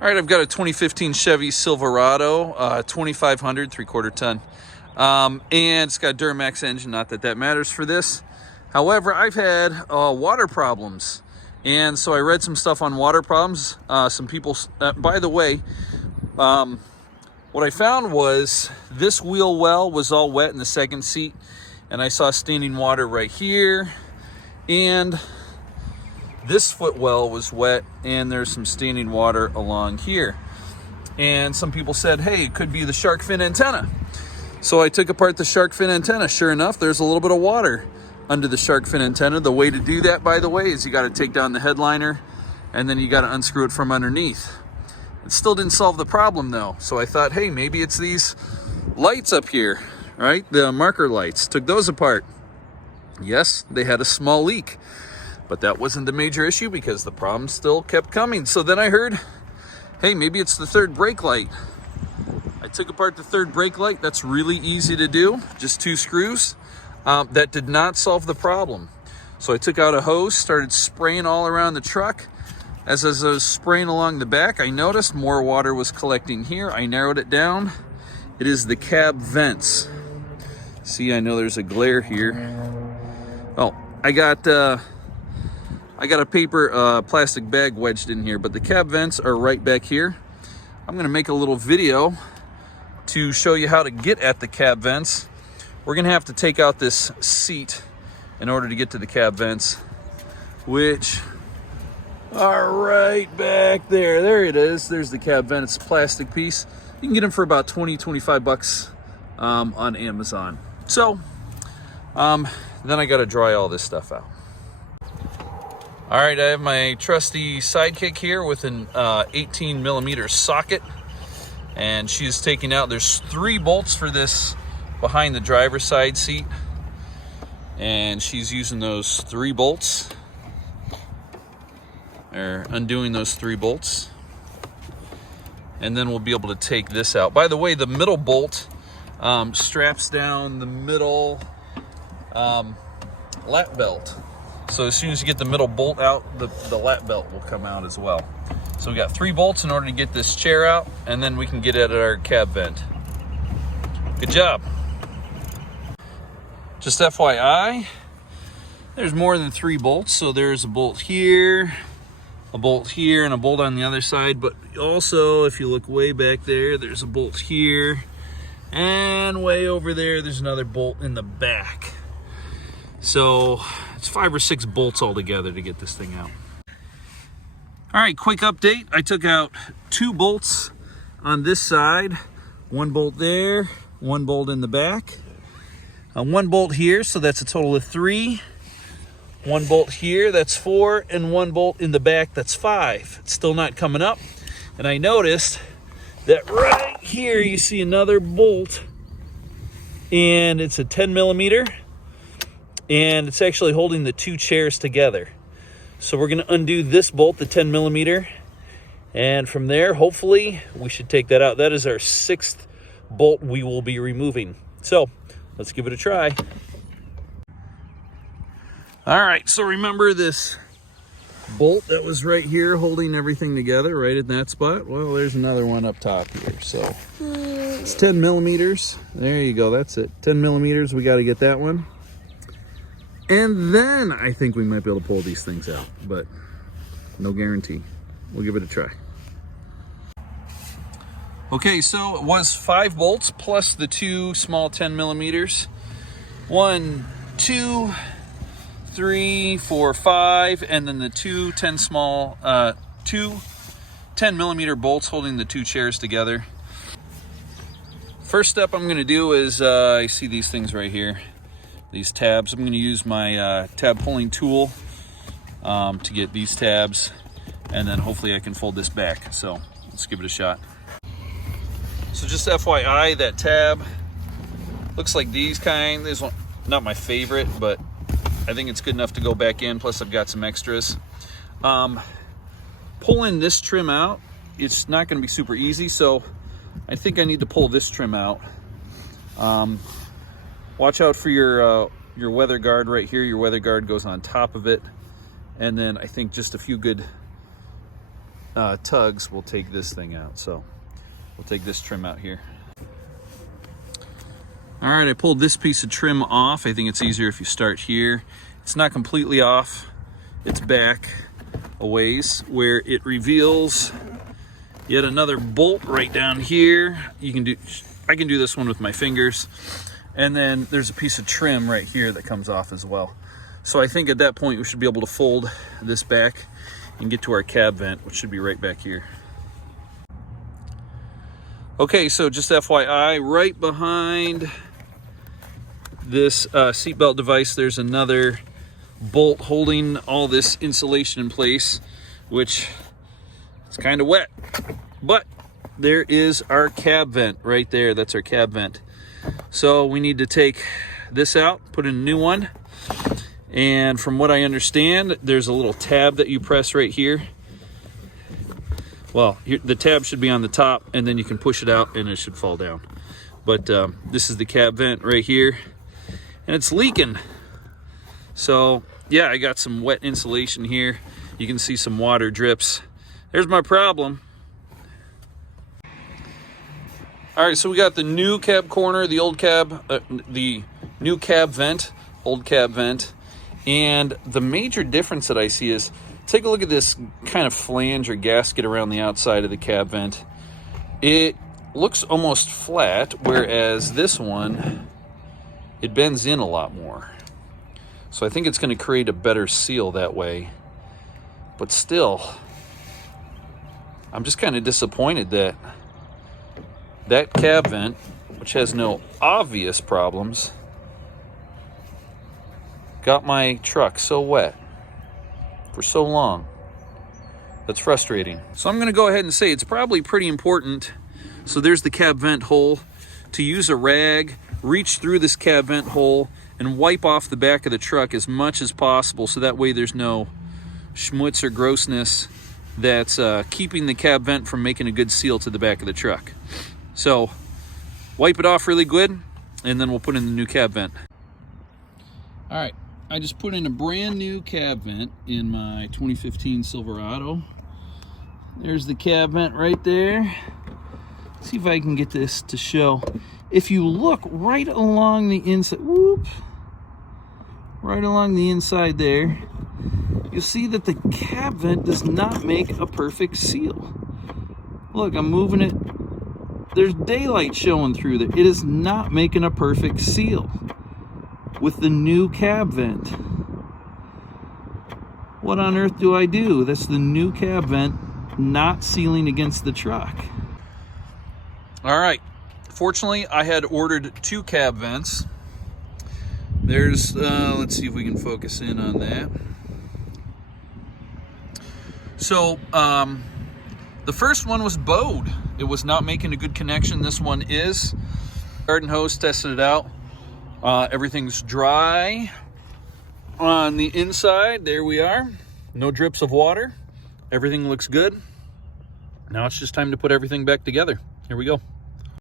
All right, I've got a 2015 Chevy Silverado, 2500, 3/4 ton. And it's got a Duramax engine, not that that matters for this. However, I've had water problems. And so I read some stuff on water problems. Some people, by the way, what I found was this wheel well was all wet in the second seat. And I saw standing water right here. And this footwell was wet, and there's some standing water along here. And some people said, hey, it could be the shark fin antenna. So I took apart the shark fin antenna. Sure enough, there's a little bit of water under the shark fin antenna. The way to do that, by the way, is you got to take down the headliner, and then you got to unscrew it from underneath. It still didn't solve the problem, though. So I thought, hey, maybe it's these lights up here, right? The marker lights. Took those apart. Yes, they had a small leak. But that wasn't the major issue because the problem still kept coming. So then I heard, hey, maybe it's the third brake light. I took apart the third brake light. That's really easy to do, just 2 screws. That did not solve the problem. So I took out a hose, started spraying all around the truck. As I was spraying along the back, I noticed more water was collecting here. I narrowed it down. It is the cab vents. See, I know there's a glare here. Oh, I got a paper plastic bag wedged in here, but the cab vents are right back here. I'm gonna make a little video to show you how to get at the cab vents. We're gonna have to take out this seat in order to get to the cab vents, which are right back there. There it is. There's the cab vent. It's a plastic piece. You can get them for about 20, 25 bucks on Amazon. So then I gotta dry all this stuff out. All right, I have my trusty Sidekick here with an 18 millimeter socket, and she's taking out, there's 3 bolts for this behind the driver's side seat, and she's using those 3 bolts, or undoing those 3 bolts, and then we'll be able to take this out. By the way, the middle bolt straps down the middle lap belt. So as soon as you get the middle bolt out, the lap belt will come out as well. So we got 3 bolts in order to get this chair out, and then we can get at our cab vent. Good job. Just FYI, there's more than 3 bolts. So there's a bolt here, a bolt here, and a bolt on the other side. But also, if you look way back there, there's a bolt here, and way over there, there's another bolt in the back. So it's 5 or 6 bolts altogether to get this thing out. All right, quick update. I took out 2 bolts on this side, 1 bolt there, 1 bolt in the back, 1 bolt here, so that's a total of 3. 1 bolt here, that's 4, and 1 bolt in the back, that's 5. It's still not coming up. And I noticed that right here you see another bolt, and it's a 10 millimeter. And it's actually holding the 2 chairs together. So we're gonna undo this bolt, the 10 millimeter, and from there, hopefully, we should take that out. That is our 6th bolt we will be removing. So let's give it a try. All right, so remember this bolt that was right here holding everything together, right at that spot? Well, there's another one up top here. So it's 10 millimeters. There you go, that's it. 10 millimeters, we gotta get that one. And then I think we might be able to pull these things out, but no guarantee. We'll give it a try. Okay, so it was 5 bolts plus the 2 small 10 millimeters. 1, 2, 3, 4, 5, and then the 2 10 millimeter bolts holding the 2 chairs together. First step I'm gonna do is, I see these things right here. These tabs. I'm going to use my tab pulling tool to get these tabs, and then hopefully I can fold this back. So let's give it a shot. So just FYI, that tab looks like these kind. This one, not my favorite, but I think it's good enough to go back in. Plus I've got some extras. Pulling this trim out, it's not going to be super easy. So I think I need to pull this trim out. Watch out for your weather guard right here. Your weather guard goes on top of it. And then I think just a few good tugs will take this thing out. So we'll take this trim out here. All right, I pulled this piece of trim off. I think it's easier if you start here. It's not completely off. It's back a ways where it reveals yet another bolt right down here. I can do this one with my fingers. And then there's a piece of trim right here that comes off as well. So I think at that point we should be able to fold this back and get to our cab vent, which should be right back here. Okay, so just FYI, right behind this seatbelt device, there's another bolt holding all this insulation in place, which is kind of wet. But there is our cab vent right there. That's our cab vent. So we need to take this out, put in a new one. And from what I understand, there's a little tab that you press right here. Well, the tab should be on the top, and then you can push it out and it should fall down. But this is the cab vent right here, and it's leaking. So yeah, I got some wet insulation here. You can see some water drips. There's my problem. All right, so we got the new cab corner, the old cab, the new cab vent, old cab vent. And the major difference that I see is, take a look at this kind of flange or gasket around the outside of the cab vent. It looks almost flat, whereas this one, it bends in a lot more. So I think it's going to create a better seal that way. But still, I'm just kind of disappointed that that cab vent, which has no obvious problems, got my truck so wet for so long. That's frustrating. So I'm going to go ahead and say it's probably pretty important. So there's the cab vent hole. To use a rag, reach through this cab vent hole and wipe off the back of the truck as much as possible, so that way there's no schmutz or grossness that's keeping the cab vent from making a good seal to the back of the truck. So wipe it off really good, and then we'll put in the new cab vent. All right, I just put in a brand new cab vent in my 2015 Silverado. There's the cab vent right there. Let's see if I can get this to show. If you look right along the inside, right along the inside there, you'll see that the cab vent does not make a perfect seal. Look, I'm moving it. There's daylight showing through there. It is not making a perfect seal with the new cab vent. What on earth do I do? That's the new cab vent not sealing against the truck. All right. Fortunately, I had ordered 2 cab vents. There's, let's see if we can focus in on that. So, the first one was bowed. It was not making a good connection. This one is. Garden hose tested it out. Everything's dry on the inside. There we are. No drips of water. Everything looks good. Now it's just time to put everything back together. Here we go.